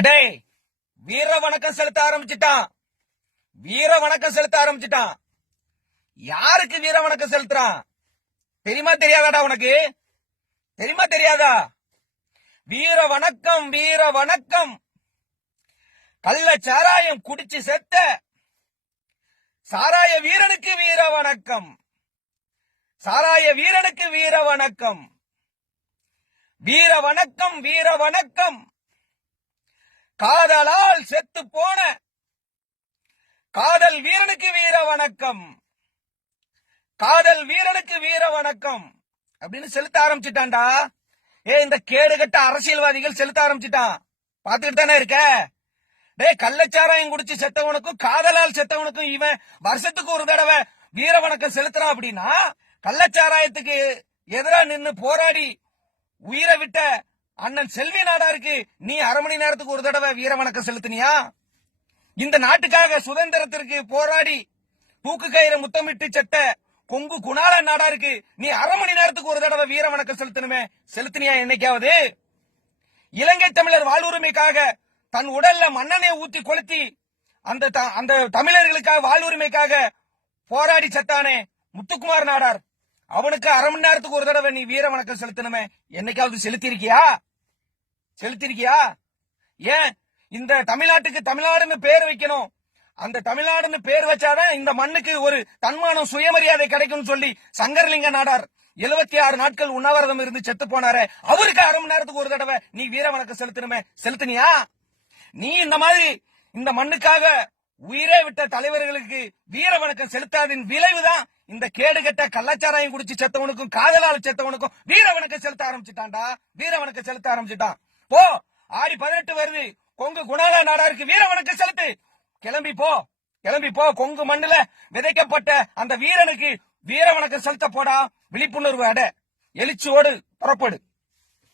அடே வீர வணக்கம் செலுத்த ஆரம்பிச்சுட்டான். வீர வணக்கம் செலுத்த ஆரம்பிச்சுட்டான். யாருக்கு வீர வணக்கம் செலுத்துறான் தெரியுமா தெரியாதாடா உனக்கு? தெரியுமா தெரியாதா? வீர வணக்கம் வீர வணக்கம். கள்ள சாராயம் குடிச்சு செத்த சாராய வீரனுக்கு வீர வணக்கம். சாராய வீரனுக்கு வீர வணக்கம். வீர வணக்கம் வீர வணக்கம். காதலால் செத்து போன காதல் வீரனுக்கு வீர வணக்கம். காதல் வீரனுக்கு வீர வணக்கம் அப்படின்னு செலுத்த ஆரம்பிச்சுட்டான்டா. இந்த கேடுகட்ட அரசியல்வாதிகள் செலுத்த ஆரம்பிச்சுட்டான். பாத்துக்கிட்டு தானே இருக்க? கள்ளச்சாராயம் குடிச்சு செத்தவனுக்கும் காதலால் செத்தவனுக்கும் இவன் வருஷத்துக்கு ஒரு தடவை வீர வணக்கம் செலுத்துறான். அப்படின்னா கள்ளச்சாராயத்துக்கு எதிராக நின்னு போராடி உயிரை விட்ட அண்ணன் செல்வி நாடாருக்கு நீ அரை மணி நேரத்துக்கு ஒரு தடவை வீர வணக்கம் செலுத்தினியா? இந்த நாட்டுக்காக சுதந்திரத்திற்கு போராடி தூக்கு கயிறை முத்தமிட்டு செத்த கொங்கு குணால நாடாருக்கு நீ அரை மணி நேரத்துக்கு ஒரு தடவை வீர வணக்கம் செலுத்தணுமே, செலுத்தினியா என்னைக்காவது? இலங்கை தமிழர் வாழ்வுரிமைக்காக தன் உடல்ல மண்ணெண்ணெய் ஊத்தி கொளுத்தி அந்த தமிழர்களுக்காக வாழ்வுரிமைக்காக போராடி செத்தானே முத்துக்குமார் நாடார், அவனுக்கு அரை மணி நேரத்துக்கு ஒரு தடவை நீ வீர வணக்கம் செலுத்தணுமே, என்னைக்காவது செலுத்திருக்கியா? செலுத்திருக்கியா? ஏன் இந்த தமிழ்நாட்டுக்கு தமிழ்நாடுன்னு பேர் வைக்கணும், அந்த தமிழ்நாடுன்னு பேர் வச்சாதான் இந்த மண்ணுக்கு ஒரு தன்மானம் சுயமரியாதை கிடைக்கும் சொல்லி சங்கரலிங்க நாடார் 76 நாட்கள் உண்ணாவிரதம் இருந்து செத்து போனாரு, அவருக்கு அரை மணி நேரத்துக்கு ஒரு தடவை நீ வீர வணக்கம் செலுத்தணுமே, செலுத்தினியா? நீ இந்த மாதிரி இந்த மண்ணுக்காக உயிரே விட்ட தலைவர்களுக்கு வீர வணக்கம் செலுத்தாதின் விளைவுதான் இந்த கேடுகட்ட கள்ளச்சாராயம் குடிச்சு செத்தவனுக்கும் காதலால செத்தவனுக்கும் வீர வணக்கம் செலுத்த ஆரம்பிச்சுட்டான்டா. வீர வணக்கம் செலுத்த ஆரம்பிச்சுட்டான். போ, ஆடி 18 வருது, கொங்கு குணால நாடாருக்கு வீர வணக்கம் செலுத்து. கிளம்பி போ, கிளம்பி போ. கொங்கு மண்ணுல விதைக்கப்பட்ட அந்த வீரனுக்கு வீர வணக்கம் செலுத்த போடா. விழிப்புணர்வு அட, எழுச்சியோடு புறப்படு.